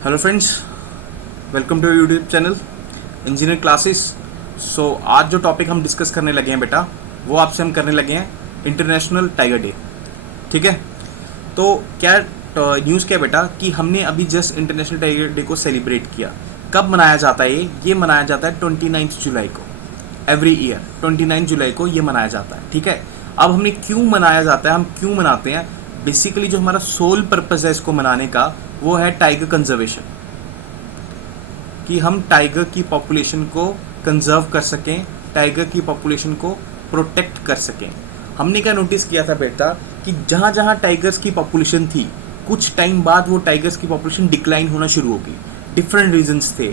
Hello friends, welcome to YouTube channel engineer classes. आज जो topic हम डिस्कस करने लगे हैं बेटा, वो आपसे हम करने लगे हैं इंटरनेशनल टाइगर डे। ठीक है, तो क्या न्यूज़ क्या है बेटा कि हमने अभी जस्ट इंटरनेशनल टाइगर डे को सेलिब्रेट किया। कब मनाया जाता है ये मनाया जाता है 29 जुलाई को। एवरी ईयर 29 जुलाई को ये मनाया जाता है। ठीक है, अब हमने क्यों मनाया जाता है, हम क्यों मनाते हैं, बेसिकली जो हमारा सोल पर्पज़ है इसको मनाने का, वो है टाइगर कंजर्वेशन, कि हम टाइगर की पॉपुलेशन को कंजर्व कर सकें, टाइगर की पॉपुलेशन को प्रोटेक्ट कर सकें। हमने क्या नोटिस किया था बेटा कि जहाँ जहाँ टाइगर्स की पॉपुलेशन थी, कुछ टाइम बाद वो टाइगर्स की पॉपुलेशन डिक्लाइन होना शुरू हो गई। डिफरेंट रीजंस थे,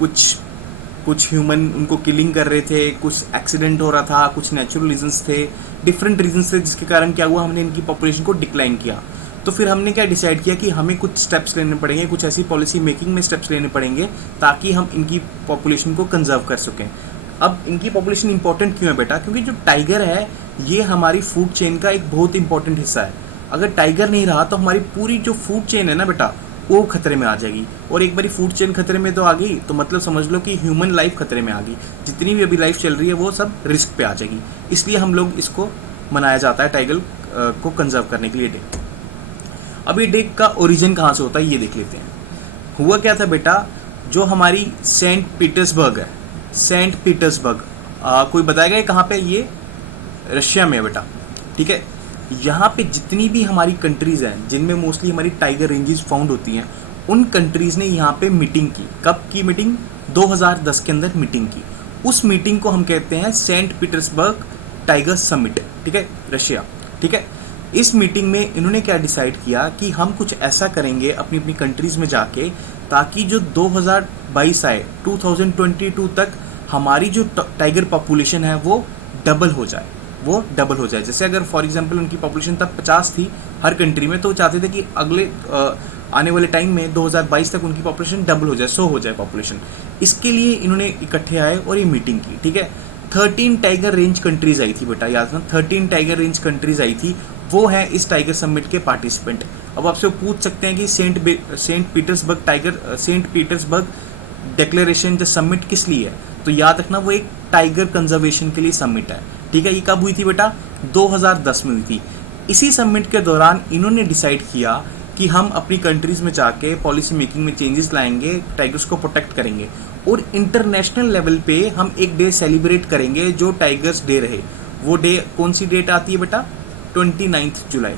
कुछ ह्यूमन उनको किलिंग कर रहे थे, कुछ एक्सीडेंट हो रहा था, कुछ नेचुरल रीजंस थे, डिफरेंट रीजंस थे, जिसके कारण क्या हुआ, हमने इनकी पॉपुलेशन को डिक्लाइन किया। तो फिर हमने क्या डिसाइड किया कि हमें कुछ स्टेप्स लेने पड़ेंगे, कुछ ऐसी पॉलिसी मेकिंग में स्टेप्स लेने पड़ेंगे ताकि हम इनकी पॉपुलेशन को कंजर्व कर सकें। अब इनकी पॉपुलेशन इंपॉर्टेंट क्यों है बेटा, क्योंकि जो टाइगर है ये हमारी फूड चेन का एक बहुत इंपॉर्टेंट हिस्सा है। अगर टाइगर नहीं रहा तो हमारी पूरी जो फूड चेन है ना बेटा, वो खतरे में आ जाएगी। और एक बारी फूड चेन खतरे में तो आ गई तो मतलब समझ लो कि ह्यूमन लाइफ खतरे में आ गई। जितनी भी अभी लाइफ चल रही है वो सब रिस्क पे आ जाएगी। इसलिए हम लोग इसको मनाया जाता है टाइगर को कंजर्व करने के लिए डे। अब ये डे का ओरिजिन कहाँ से होता है ये देख लेते हैं। हुआ क्या था बेटा, जो हमारी सेंट पीटर्सबर्ग है, सेंट पीटर्सबर्ग, कोई बताएगा ये कहाँ पे, ये रशिया में है बेटा। ठीक है, यहाँ पे जितनी भी हमारी कंट्रीज़ हैं जिनमें मोस्टली हमारी टाइगर रेंजेस फाउंड होती हैं, उन कंट्रीज़ ने यहाँ पे मीटिंग की। कब की मीटिंग? 2010 के अंदर मीटिंग की। उस मीटिंग को हम कहते हैं सेंट पीटर्सबर्ग टाइगर समिट। ठीक है, रशिया। ठीक है, इस मीटिंग में इन्होंने क्या डिसाइड किया कि हम कुछ ऐसा करेंगे अपनी अपनी कंट्रीज़ में जाके, ताकि जो 2022 आए 2022 तक हमारी जो टाइगर पॉपुलेशन है वो डबल हो जाए, वो डबल हो जाए। जैसे अगर फॉर एग्जांपल उनकी पॉपुलेशन तब 50 थी हर कंट्री में, तो वो चाहते थे कि अगले आने वाले टाइम में 2022 तक उनकी पॉपुलेशन डबल हो जाए, 100 हो जाए पॉपुलेशन। इसके लिए इन्होंने इकट्ठे आए और ये मीटिंग की। ठीक है, 13 टाइगर रेंज कंट्रीज आई थी बेटा, याद रखना 13 टाइगर रेंज कंट्रीज आई थी, वो है इस टाइगर समिट के पार्टिसिपेंट। अब आपसे पूछ सकते हैं कि सेंट पीटर्सबर्ग डिक्लेरेशन जो समिट किस लिए है, तो याद रखना वो एक टाइगर कंजर्वेशन के लिए समिट है। ठीक है, ये कब हुई थी बेटा? 2010 में हुई थी। इसी समिट के दौरान इन्होंने डिसाइड किया कि हम अपनी कंट्रीज में जाके पॉलिसी मेकिंग में चेंजेस लाएंगे, टाइगर्स को प्रोटेक्ट करेंगे, और इंटरनेशनल लेवल पे हम एक डे सेलिब्रेट करेंगे जो टाइगर्स डे रहे। वो डे कौन सी डेट आती है बेटा? 29 जुलाई।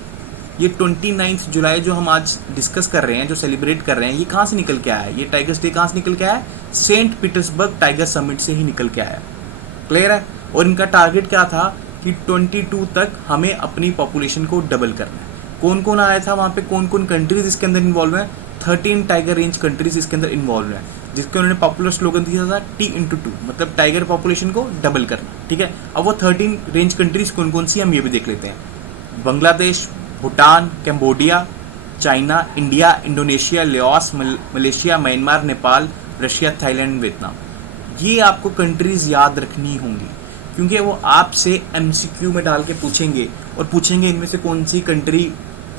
ये 29 जुलाई जो हम आज डिस्कस कर रहे हैं, जो सेलिब्रेट कर रहे हैं, ये कहाँ से निकल के आया है? ये टाइगर्स डे कहाँ से निकल के आया है? सेंट पीटर्सबर्ग टाइगर समिट से ही निकल के आया है। क्लियर है? और इनका टारगेट क्या था कि 22 तक हमें अपनी पॉपुलेशन को डबल करना है। कौन कौन आया था वहाँ पे, कौन कौन कंट्रीज इसके अंदर इन्वॉल्व हैं? 13 टाइगर रेंज कंट्रीज इसके अंदर इन्वॉल्व हैं, जिसके उन्होंने पॉपुलर स्लोगन दिया था T×2, मतलब टाइगर पॉपुलेशन को डबल करना। ठीक है, अब वो 13 रेंज कंट्रीज कौन कौन सी हम ये भी देख लेते हैं। Bangladesh, Bhutan, Cambodia, China, India, Indonesia, Laos, Malaysia, Myanmar, Nepal, Russia, Thailand, Vietnam. ये आपको कंट्रीज याद रखनी होंगी, क्योंकि वो आपसे MCQ में डाल के पूछेंगे, और पूछेंगे इनमें से कौन सी कंट्री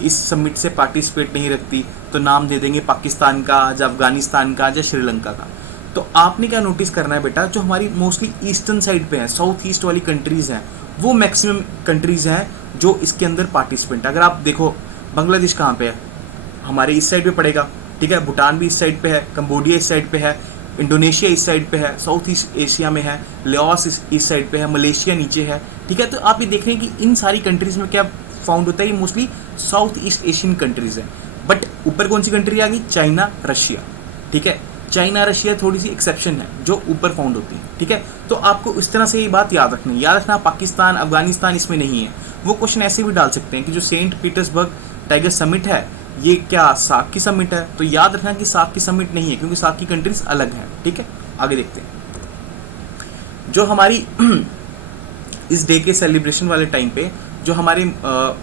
इस समिट से पार्टिसिपेट नहीं रखती, तो नाम दे देंगे पाकिस्तान का, या अफगानिस्तान का, या श्रीलंका का। तो आपने क्या नोटिस करना है बेटा, जो हमारी मोस्टली ईस्टर्न साइड पे हैं, साउथ ईस्ट वाली कंट्रीज़ हैं, वो मैक्सिमम कंट्रीज़ हैं जो इसके अंदर पार्टिसिपेंट। अगर आप देखो बांग्लादेश कहाँ पे है, हमारे इस साइड पे पड़ेगा। ठीक है, भूटान भी इस साइड पे है, कंबोडिया इस साइड पे है, इंडोनेशिया इस साइड पे है, साउथ ईस्ट एशिया में है, लाओस इस साइड पे है, मलेशिया नीचे है। ठीक है, तो आप ये देख रहे हैं कि इन सारी कंट्रीज़ में क्या फाउंड होता है, ये mostly south east Asian countries हैं। बट ऊपर कौन सी कंट्री आ गई? China, Russia. ठीक है, चाइना, रशिया थोड़ी सी एक्सेप्शन है जो ऊपर फाउंड होती है। ठीक है, तो आपको इस तरह से ये बात याद रखनी, याद रखना पाकिस्तान, अफगानिस्तान इसमें नहीं है। वो क्वेश्चन ऐसे भी डाल सकते हैं कि जो सेंट पीटर्सबर्ग टाइगर समिट है ये क्या सार्क की समिट है, तो याद रखना कि सार्क की समिट नहीं है, क्योंकि सार्क की कंट्रीज अलग हैं। ठीक है, आगे देखते हैं। जो हमारी इस डे के सेलिब्रेशन वाले टाइम पे जो हमारी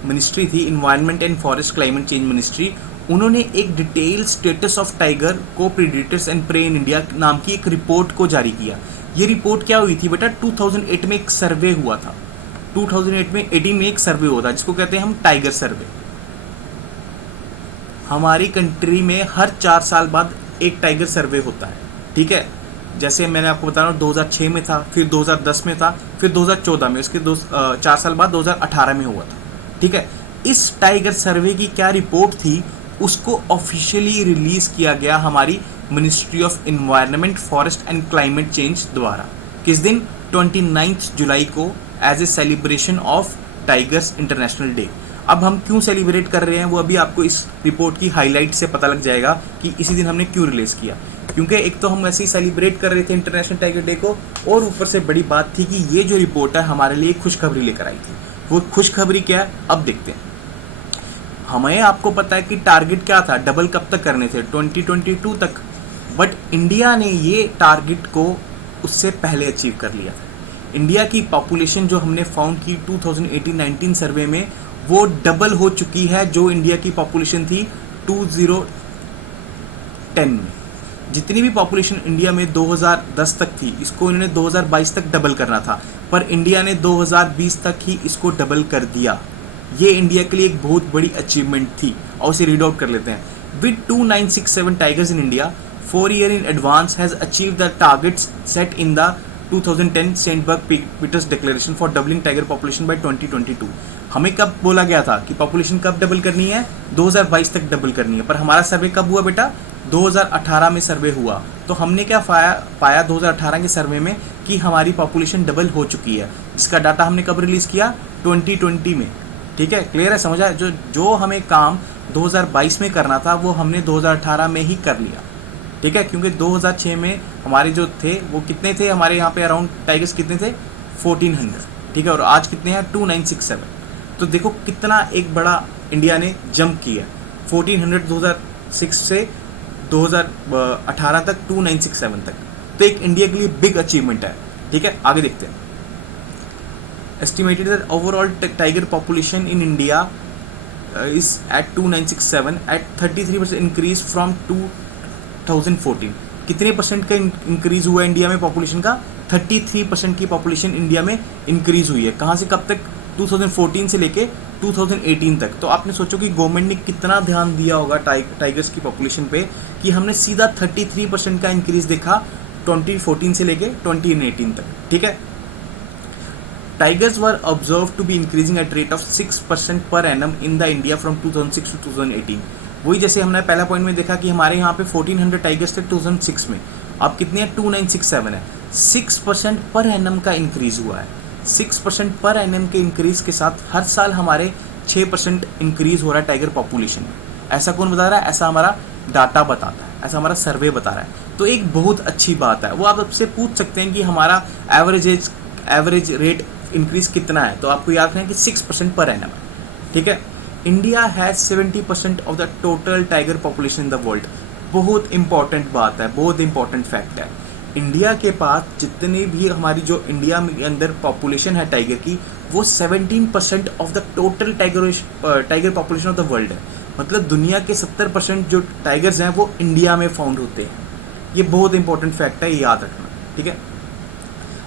मिनिस्ट्री थी, environment and forest climate change ministry, उन्होंने एक डिटेल स्टेटस ऑफ टाइगर को predators and prey in India नाम की एक रिपोर्ट को जारी किया। ये रिपोर्ट क्या हुई थी बेटा? 2008 में एक सर्वे हुआ था। 2018 में एक सर्वे हुआ था जिसको कहते हैं हम टाइगर सर्वे। हमारी कंट्री में हर 4 साल बाद एक टाइगर सर्वे होता है, ठीक है। जैसे मैंने आपको बता रहा हूँ 2006 में था, फिर 2010 में था, फिर 2014 में, उसके 4 साल बाद 2018 में हुआ था, ठीक है। इस टाइगर सर्वे की क्या रिपोर्ट थी उसको ऑफिशियली रिलीज किया गया हमारी ministry of environment, forest and climate change द्वारा। किस दिन? 29 जुलाई को, as a celebration of tigers international day. अब हम क्यों सेलिब्रेट कर रहे हैं वो अभी आपको इस रिपोर्ट की हाईलाइट से पता लग जाएगा कि इसी दिन हमने क्यों रिलीज किया। क्योंकि एक तो हम ऐसे ही सेलिब्रेट कर रहे थे इंटरनेशनल टाइगर डे को, और ऊपर से बड़ी बात थी कि ये जो रिपोर्ट है हमारे लिए खुशखबरी लेकर आई थी। वो खुशखबरी क्या है अब देखते हैं। हमें आपको पता है कि टारगेट क्या था, डबल कब तक करने थे? 2022 तक। बट इंडिया ने ये टारगेट को उससे पहले अचीव कर लिया था। इंडिया की पॉपुलेशन जो हमने फाउंड की 2018-19 सर्वे में, वो डबल हो चुकी है जो इंडिया की पॉपुलेशन थी 2010 में। जितनी भी पॉपुलेशन इंडिया में 2010 तक थी, इसको इन्होंने 2022 तक डबल करना था, पर इंडिया ने 2020 तक ही इसको डबल कर दिया। ये इंडिया के लिए एक बहुत बड़ी अचीवमेंट थी, और उसे रीड आउट कर लेते हैं। With 2967 tigers in India, 4 year in advance has achieved the targets set in the 2010 Sandberg-Peters Declaration for doubling tiger population by 2022। हमें कब बोला गया था कि पॉपुलेशन कब डबल करनी है? 2022 तक डबल करनी है, पर हमारा सर्वे कब हुआ बेटा? 2018 में सर्वे हुआ। तो हमने क्या पाया 2018 के सर्वे में कि हमारी पॉपुलेशन डबल हो चुकी है, जिसका डाटा हमने कब रिलीज़ किया? 2020 में, ठीक है। क्लियर है, समझ आया? जो हमें काम 2022 में करना था वो हमने 2018 में ही कर लिया, ठीक है। क्योंकि 2006 में हमारे जो थे वो कितने थे, हमारे यहाँ पे अराउंड टाइगर्स कितने थे? 1400, ठीक है। और आज कितने हैं? 2967। तो देखो कितना एक बड़ा इंडिया ने जंप किया, 1400 2006 से 2018 तक 2967 तक। तो एक इंडिया के लिए बिग अचीवमेंट है, ठीक है। आगे देखते हैं। Estimated that overall tiger population in India is at 2967 at 33% increase from 2014। कितने परसेंट का इंक्रीज हुआ है इंडिया में पॉपुलेशन का? 33% की पॉपुलेशन इंडिया में इंक्रीज हुई है। कहाँ से कब तक? 2014 से लेके 2018 तक। तो आपने सोचो कि गवर्नमेंट ने कितना ध्यान दिया होगा टाइगर्स की पॉपुलेशन पे, कि हमने सीधा 33% का इंक्रीज देखा 2014 से लेके 2018 तक, ठीक है। Tigers were observe to be increasing at rate of 6% per annum in the India from 2006 to 2018। वही जैसे हमने पहला पॉइंट में देखा कि हमारे यहाँ पे 1400 टाइगर्स थे 2006 में, अब कितने हैं? 2967 है। 6% पर एनम का इंक्रीज हुआ है। 6% पर एनम के इंक्रीज के साथ हर साल हमारे 6% इंक्रीज हो रहा है टाइगर पॉपुलेशन में। ऐसा कौन बता रहा है? ऐसा हमारा डाटा बताता है, ऐसा हमारा सर्वे बता रहा है। तो एक बहुत अच्छी बात है। वो आप आपसे पूछ सकते हैं कि हमारा एवरेज रेट इंक्रीज कितना है, तो आपको याद रखना है कि 6% पर एनम है, ठीक है। India has 70% of the total tiger population in the world. बहुत इंपॉर्टेंट बात है, बहुत इंपॉर्टेंट फैक्ट है। इंडिया के पास जितने भी हमारी जो इंडिया के अंदर पॉपुलेशन है टाइगर की, वो 17% of the total tiger population of the world है। मतलब दुनिया के 70% जो टाइगर्स हैं वो इंडिया में फाउंड होते हैं। ये बहुत इंपॉर्टेंट फैक्ट है, ये याद रखना, ठीक है।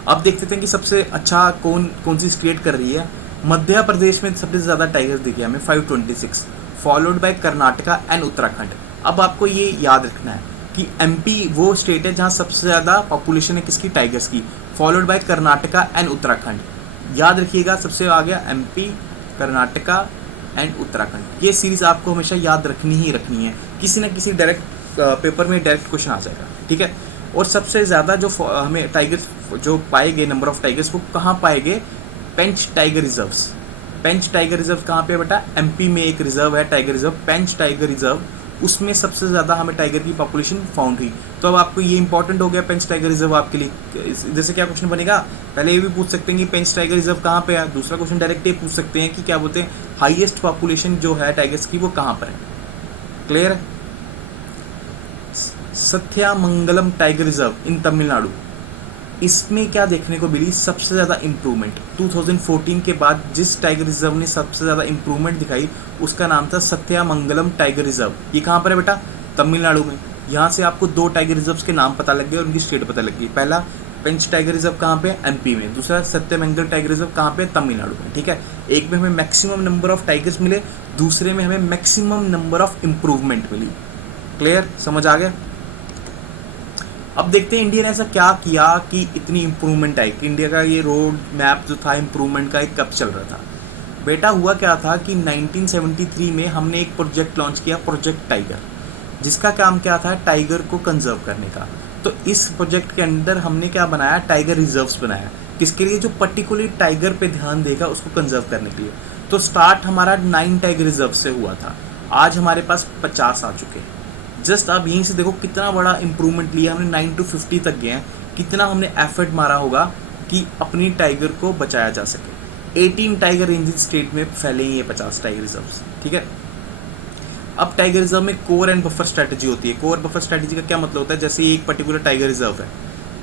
अब देखते हैं कि सबसे अच्छा कौन सी स्टेट कर रही है। मध्य प्रदेश में सबसे ज़्यादा टाइगर्स दिखे हमें 526, followed by Karnataka and Uttarakhand. अब आपको ये याद रखना है कि एमपी वो स्टेट है जहाँ सबसे ज़्यादा पॉपुलेशन है किसकी? टाइगर्स की, followed by Karnataka and Uttarakhand. याद रखिएगा, सबसे आ गया एमपी, कर्नाटका एंड उत्तराखंड। ये सीरीज़ आपको हमेशा याद रखनी ही रखनी है, किसी न किसी डायरेक्ट पेपर में डायरेक्ट क्वेश्चन आ जाएगा, ठीक है। और सबसे ज़्यादा जो हमें टाइगर्स जो पाए गए, नंबर ऑफ टाइगर्स, वो कहाँ पाए गए? पेंच टाइगर रिजर्व्स। पेंच टाइगर रिजर्व कहाँ पे बेटा? एमपी में एक रिजर्व है टाइगर रिजर्व, पेंच टाइगर रिजर्व। उसमें सबसे ज़्यादा हमें टाइगर की पॉपुलेशन फाउंड हुई। तो अब आपको ये इंपॉर्टेंट हो गया पेंच टाइगर रिजर्व आपके लिए। जैसे क्या क्वेश्चन बनेगा? पहले ये भी पूछ सकते हैं कि पेंच टाइगर रिजर्व कहाँ पे है। दूसरा क्वेश्चन डायरेक्ट ये पूछ सकते हैं कि क्या बोलते हैं, हाईएस्ट पॉपुलेशन जो है टाइगर्स की वो कहाँ पर है। क्लियर है? Sathyamangalam tiger reserve in Tamil Nadu, इसमें क्या देखने को मिली? सबसे ज़्यादा इम्प्रूवमेंट 2014 के बाद जिस टाइगर रिजर्व ने सबसे ज़्यादा इम्प्रूवमेंट दिखाई उसका नाम था सत्यामंगलम टाइगर रिजर्व। ये कहाँ पर है बेटा? तमिलनाडु में। यहाँ से आपको 2 टाइगर रिजर्व्स के नाम पता लग गए और उनकी स्टेट पता लग गई। पहला पेंच टाइगर रिजर्व कहाँ पे? एमपी में। दूसरा सत्यमंगल टाइगर रिजर्व कहाँ पे? तमिलनाडु में, ठीक है। एक में हमें मैक्सिमम नंबर ऑफ टाइगर्स मिले, दूसरे में हमें मैक्सिमम नंबर ऑफ इम्प्रूवमेंट मिली। क्लियर? समझ आ गया? अब देखते हैं इंडिया ने ऐसा क्या किया कि इतनी इम्प्रूवमेंट आई, कि इंडिया का ये रोड मैप जो था इम्प्रूवमेंट का, एक कब चल रहा था। बेटा हुआ क्या था कि 1973 में हमने एक प्रोजेक्ट लॉन्च किया, प्रोजेक्ट टाइगर, जिसका काम क्या था, टाइगर को कंजर्व करने का। तो इस प्रोजेक्ट के अंदर हमने क्या बनाया, टाइगर रिजर्व्स बनाया, किसके लिए, जो पर्टिकुलर टाइगर पे ध्यान देगा उसको कंजर्व करने के लिए। तो स्टार्ट हमारा 9 टाइगर रिजर्व से हुआ था, आज हमारे पास 50 आ चुके हैं। जस्ट आप यहीं से देखो कितना बड़ा इंप्रूवमेंट लिया हमने, 9 to 50 तक गए हैं। कितना हमने एफर्ट मारा होगा कि अपनी टाइगर को बचाया जा सके। 18 टाइगर रेंज स्टेट में फैले हैं ये 50 टाइगर रिजर्व्स, ठीक है। अब टाइगर रिजर्व में कोर एंड बफर स्ट्रेटजी होती है। कोर बफर स्ट्रेटजी का क्या मतलब होता है, जैसे एक पर्टिकुलर टाइगर रिजर्व है,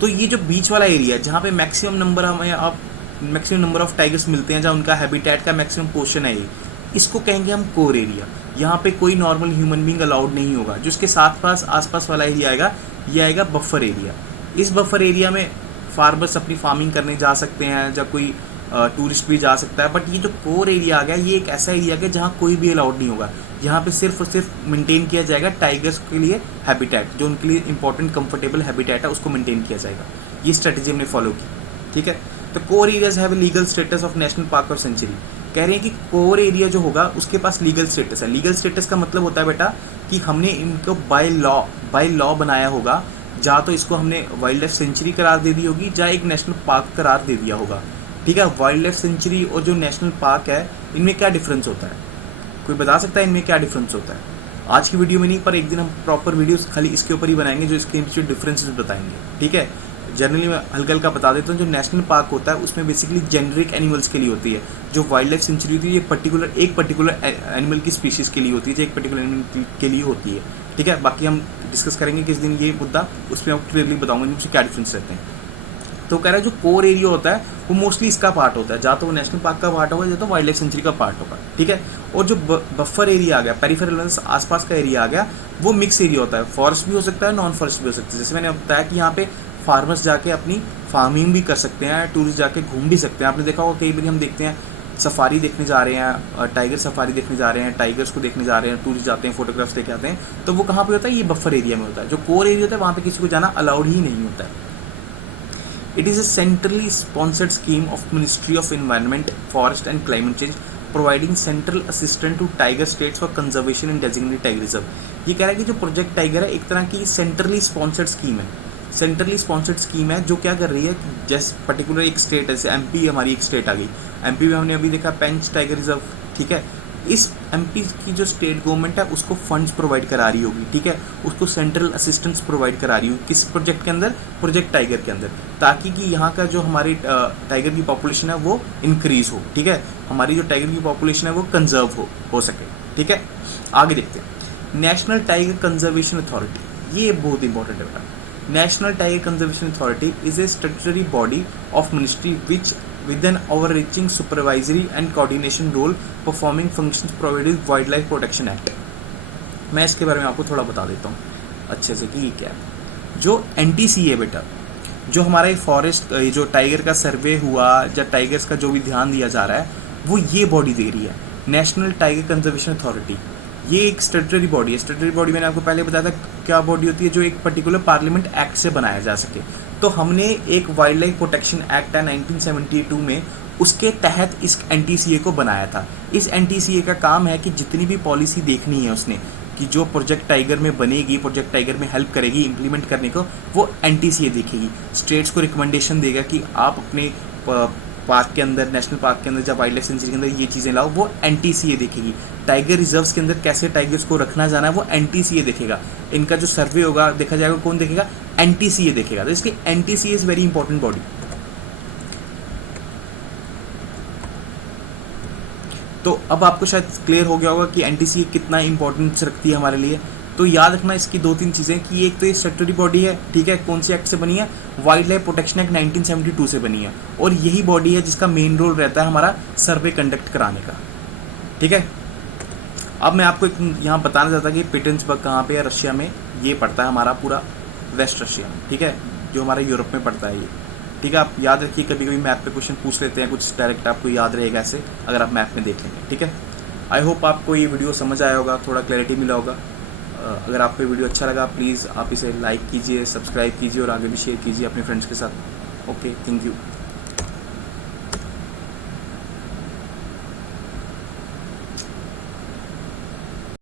तो ये जो बीच वाला एरिया है जहाँ पे मैक्सिमम नंबर ऑफ टाइगर्स मिलते हैं, जहाँ उनका हैबिटेट का मैक्सिमम पोर्शन है, ये इसको कहेंगे हम कोर एरिया। यहाँ पे कोई नॉर्मल ह्यूमन बींग अलाउड नहीं होगा। जो इसके आसपास वाला एरिया आएगा, ये आएगा बफर एरिया। इस बफर एरिया में फार्मर्स अपनी फार्मिंग करने जा सकते हैं, या कोई टूरिस्ट भी जा सकता है। बट ये जो कोर एरिया आ गया, ये एक ऐसा एरिया है जहाँ कोई भी अलाउड नहीं होगा। यहाँ पे सिर्फ और सिर्फ मेंटेन किया जाएगा टाइगर्स के लिए हैबिटेट, जो उनके लिए इंपॉर्टेंट कंफर्टेबल हैबिटेट है, उसको मेंटेन किया जाएगा। ये स्ट्रेटजी हमने फॉलो की, ठीक है। तो core areas have legal status of national park और सेंचुरी। कह रहे हैं कि कोर एरिया जो होगा उसके पास लीगल स्टेटस है। लीगल स्टेटस का मतलब होता है बेटा कि हमने इनको बाय लॉ बनाया होगा, या तो इसको हमने वाइल्ड लाइफ सेंचुरी करार दे दी होगी, या एक नेशनल पार्क करार दे दिया होगा, ठीक है। वाइल्ड लाइफ सेंचुरी और जो नेशनल पार्क है, इनमें क्या डिफरेंस होता है, कोई बता सकता है इनमें क्या डिफरेंस होता है? आज की वीडियो में नहीं, पर एक दिन हम प्रॉपर वीडियोस खाली इसके ऊपर ही बनाएंगे, जो इसके बीच डिफरेंसेस बताएंगे, ठीक है। जनरली मैं हल्का हल्का बता देता हूँ। जो नेशनल पार्क होता है उसमें बेसिकली जेनरिक एनिमल्स के लिए होती है। जो वाइल्ड लाइफ सेंचुरी होती है, ये एक पर्टिकुलर एनिमल की स्पीशीज़ के लिए होती है, जो एक पर्टिकुलर एनिमल के लिए होती है, ठीक है। बाकी हम डिस्कस करेंगे किस दिन ये मुद्दा, उसमें आपको क्लियरली बताऊंगा इनमें क्या डिफरेंस रहते हैं। तो कह रहा है जो कोर एरिया होता है वो मोस्टली इसका पार्ट होता है, या तो वो नेशनल पार्क का पार्ट होगा, या तो वाइल्ड लाइफ सेंचुरी का पार्ट होगा, ठीक है। और जो बफर एरिया आ गया, पेरिफेरल आसपास का एरिया आ गया, वो मिक्स एरिया होता है। फॉरेस्ट भी हो सकता है, नॉन फॉरेस्ट भी हो सकता है। जैसे मैंने बताया कि यहाँ पे फार्मर्स जाके अपनी फार्मिंग भी कर सकते हैं, टूरिस्ट जाके घूम भी सकते हैं। आपने देखा होगा कई बार हम देखते हैं सफारी देखने जा रहे हैं, टाइगर सफारी देखने जा रहे हैं, टाइगर्स को देखने जा रहे हैं, टूरिस्ट जाते हैं, फोटोग्राफ्स लेके आते हैं, तो वो कहाँ पे होता है, ये बफर एरिया में होता है। जो कोर एरिया होता है वहाँ पे किसी को जाना अलाउड ही नहीं होता है। It is a centrally sponsored scheme of Ministry of Environment, Forest and Climate Change, providing central assistance to tiger states for conservation in designated tiger reserve। ये कह रहा है कि जो प्रोजेक्ट टाइगर है एक तरह की सेंट्रली स्पॉन्सर्ड स्कीम है। सेंट्रली स्पॉन्सर्ड स्कीम है जो क्या कर रही है कि जैसे पर्टिकुलर एक स्टेट, जैसे एमपी हमारी एक स्टेट आ गई, एमपी में हमने अभी देखा पेंच टाइगर रिजर्व, ठीक है। इस एमपी की जो स्टेट गवर्नमेंट है उसको फंड्स प्रोवाइड करा रही होगी, ठीक है, उसको सेंट्रल असिस्टेंस प्रोवाइड करा रही होगी। किस प्रोजेक्ट के अंदर, प्रोजेक्ट टाइगर के अंदर, ताकि कि यहाँ का जो हमारी टाइगर की पॉपुलेशन है वो इंक्रीज हो, ठीक है, हमारी जो टाइगर की पॉपुलेशन है वो कंजर्व हो सके, ठीक है। आगे देखते हैं, नेशनल टाइगर कंजर्वेशन अथॉरिटी, ये बहुत इंपॉर्टेंट है बेटा। National tiger conservation authority is a statutory body of ministry which with an overreaching supervisory and coordination role performing functions provided with Wildlife Protection Act। मैं इसके बारे में आपको थोड़ा बता देता हूँ अच्छे से कि ये क्या है। जो NTC है बेटा, जो हमारा फॉरेस्ट, जो टाइगर का सर्वे हुआ या टाइगर्स का जो भी ध्यान दिया जा रहा है, वो ये बॉडी दे रही है, नेशनल टाइगर कंजर्वेशन अथॉरिटी। ये एक स्टैट्यूटरी बॉडी है। स्टैट्यूटरी बॉडी मैंने आपको पहले बताया था क्या बॉडी होती है, जो एक पर्टिकुलर पार्लियामेंट एक्ट से बनाया जा सके। तो हमने एक वाइल्ड लाइफ प्रोटेक्शन एक्ट है 1972 में, उसके तहत इस NTCA को बनाया था। इस NTCA का काम है कि जितनी भी पॉलिसी देखनी है उसने, कि जो प्रोजेक्ट टाइगर में बनेगी, प्रोजेक्ट टाइगर में हेल्प करेगी इम्प्लीमेंट करने को, वो NTCA देखेगी। स्टेट्स को रिकमेंडेशन देगा कि आप अपने पार्क के अंदर, नेशनल पार्क के अंदर या वाइल्ड लाइफ सेंचुरी के अंदर ये चीज़ें लाओ, वो NTCA देखेगी। टाइगर रिजर्व्स के अंदर कैसे टाइगर्स को रखना जाना है वो NTCA देखेगा। इनका जो सर्वे होगा देखा जाएगा, कौन देखेगा, NTCA देखेगा। तो इसलिए NTCA is very important body. तो अब आपको शायद क्लियर हो गया होगा कि NTCA कितना इंपॉर्टेंस रखती है हमारे लिए। तो याद रखना इसकी 2-3 चीज़ें, कि एक तो ये स्टैट्यूटरी बॉडी है, ठीक है, कौन सी एक्ट से बनी है, वाइल्ड लाइफ प्रोटेक्शन एक्ट 1972 से बनी है, और यही बॉडी है जिसका मेन रोल रहता है हमारा सर्वे कंडक्ट कराने का, ठीक है। अब मैं आपको यहाँ बताना चाहता कि पीटर्सबर्ग कहाँ पे है, रशिया में ये पड़ता है हमारा पूरा वेस्ट रशिया, ठीक है, जो हमारा यूरोप में पड़ता है ये, ठीक है। आप याद रखिए, कभी कभी मैप पे क्वेश्चन पूछ लेते हैं, कुछ डायरेक्ट आपको याद रहेगा ऐसे अगर आप मैप में देख लेंगे, ठीक है। आई होप आपको ये वीडियो समझ आया होगा, थोड़ा क्लैरिटी मिला होगा। अगर आपको ये वीडियो अच्छा लगा प्लीज़ आप इसे लाइक कीजिए, सब्सक्राइब कीजिए और आगे भी शेयर कीजिए अपने फ्रेंड्स के साथ। Okay, thank you.